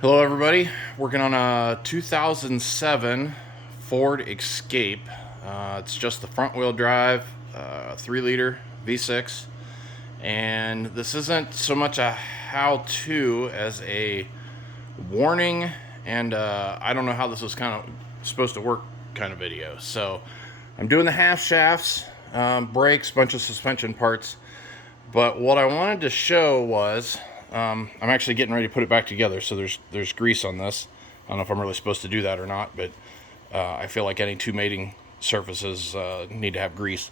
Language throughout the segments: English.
Hello everybody, working on a 2007 Ford Escape. It's just the front wheel drive, 3 liter V6, and this isn't so much a how-to as a warning, and I don't know how this is kind of supposed to work kind of video. So I'm doing the half shafts, brakes, bunch of suspension parts, but what I wanted to show was I'm actually getting ready to put it back together, so there's grease on this. I don't know if I'm really supposed to do that or not, but I feel like any two mating surfaces need to have grease.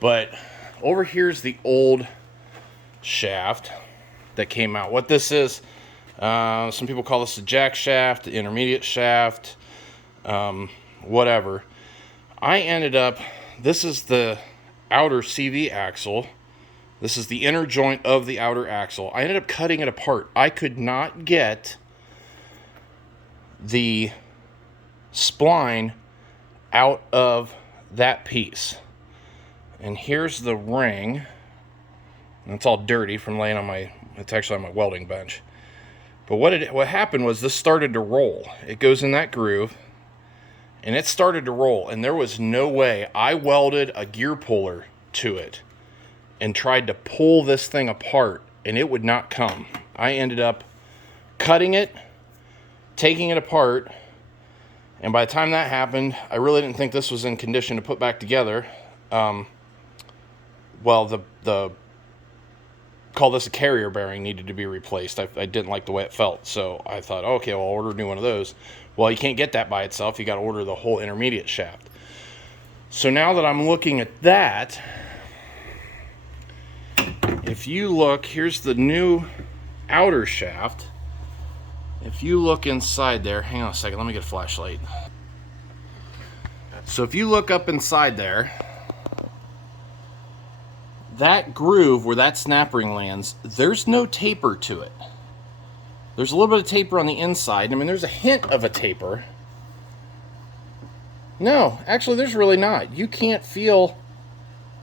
But over here's the old shaft that came out. What this is, some people call this the jack shaft, the intermediate shaft, whatever. I ended up, this is the outer CV axle. This is the inner joint of the outer axle. I ended up cutting it apart. I could not get the spline out of that piece. And here's the ring. And it's all dirty from laying on my, it's actually on my welding bench. But what happened was this started to roll. It goes in that groove, and it started to roll. And there was no way. I welded a gear puller to it and tried to pull this thing apart, and it would not come. I ended up cutting it, taking it apart, and by the time that happened, I really didn't think this was in condition to put back together. Well, call this a carrier bearing needed to be replaced. I didn't like the way it felt, so I thought, okay, well, I'll order a new one of those. Well, you can't get that by itself. You got to order the whole intermediate shaft. So now that I'm looking at that, if you look, here's the new outer shaft. If you look inside there, hang on a second, let me get a flashlight. So if you look up inside there, that groove where that snap ring lands, there's no taper to it. There's a little bit of taper on the inside. I mean, there's a hint of a taper. No, actually, there's really not. You can't feel,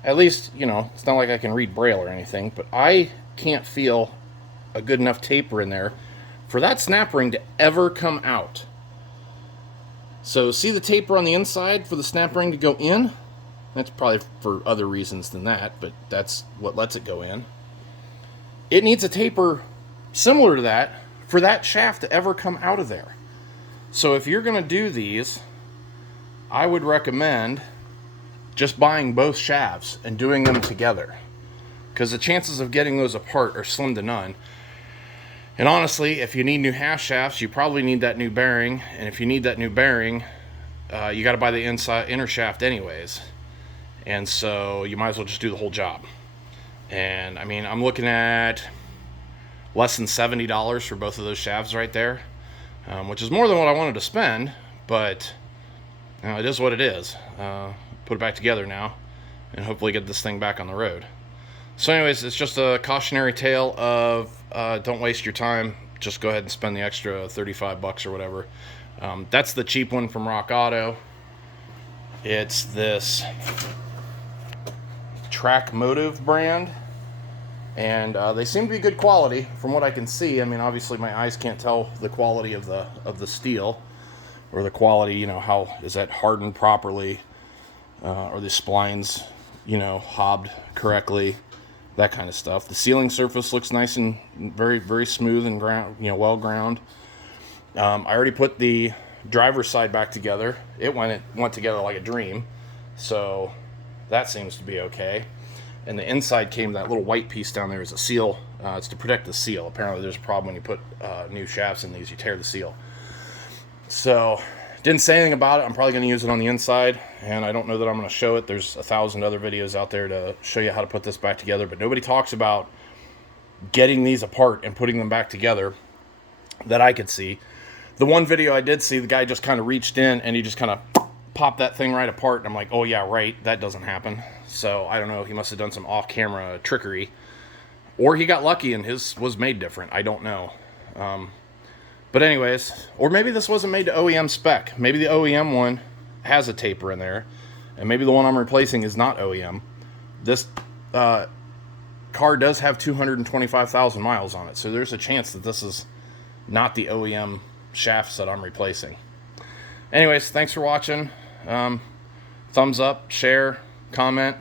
at least, you know, it's not like I can read Braille or anything, but I can't feel a good enough taper in there for that snap ring to ever come out. So see the taper on the inside for the snap ring to go in? That's probably for other reasons than that, but that's what lets it go in. It needs a taper similar to that for that shaft to ever come out of there. So if you're going to do these, I would recommend just buying both shafts and doing them together, because the chances of getting those apart are slim to none. And honestly, if you need new half shafts, you probably need that new bearing, and if you need that new bearing, you got to buy the inner shaft anyways, and so you might as well just do the whole job. And I mean, I'm looking at less than $70 for both of those shafts right there, which is more than what I wanted to spend, but it is what it is. Put it back together now and hopefully get this thing back on the road. So anyways, it's just a cautionary tale of don't waste your time. Just go ahead and spend the extra 35 bucks or whatever. That's the cheap one from Rock Auto. It's this Track Motive brand, and they seem to be good quality from what I can see. I mean, obviously my eyes can't tell the quality of the steel, or the quality, you know, how is that hardened properly, or the splines, you know, hobbed correctly, that kind of stuff. The sealing surface looks nice and very, very smooth and ground, you know, well ground. I already put the driver's side back together. It went together like a dream, so that seems to be okay. And the inside came, that little white piece down there is a seal. It's to protect the seal. Apparently there's a problem when you put new shafts in these, you tear the seal. So didn't say anything about it. I'm probably going to use it on the inside, and I don't know that I'm going to show it. There's 1,000 other videos out there to show you how to put this back together, but nobody talks about getting these apart and putting them back together that I could see. The one video I did see, the guy just kind of reached in and he just kind of popped that thing right apart, and I'm like, oh yeah, right, that doesn't happen. So I don't know, he must have done some off-camera trickery, or he got lucky and his was made different. I don't know. But anyways, or maybe this wasn't made to OEM spec. Maybe the OEM one has a taper in there, and maybe the one I'm replacing is not OEM. This car does have 225,000 miles on it, so there's a chance that this is not the OEM shafts that I'm replacing. Anyways, thanks for watching. Thumbs up, share, comment,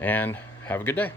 and have a good day.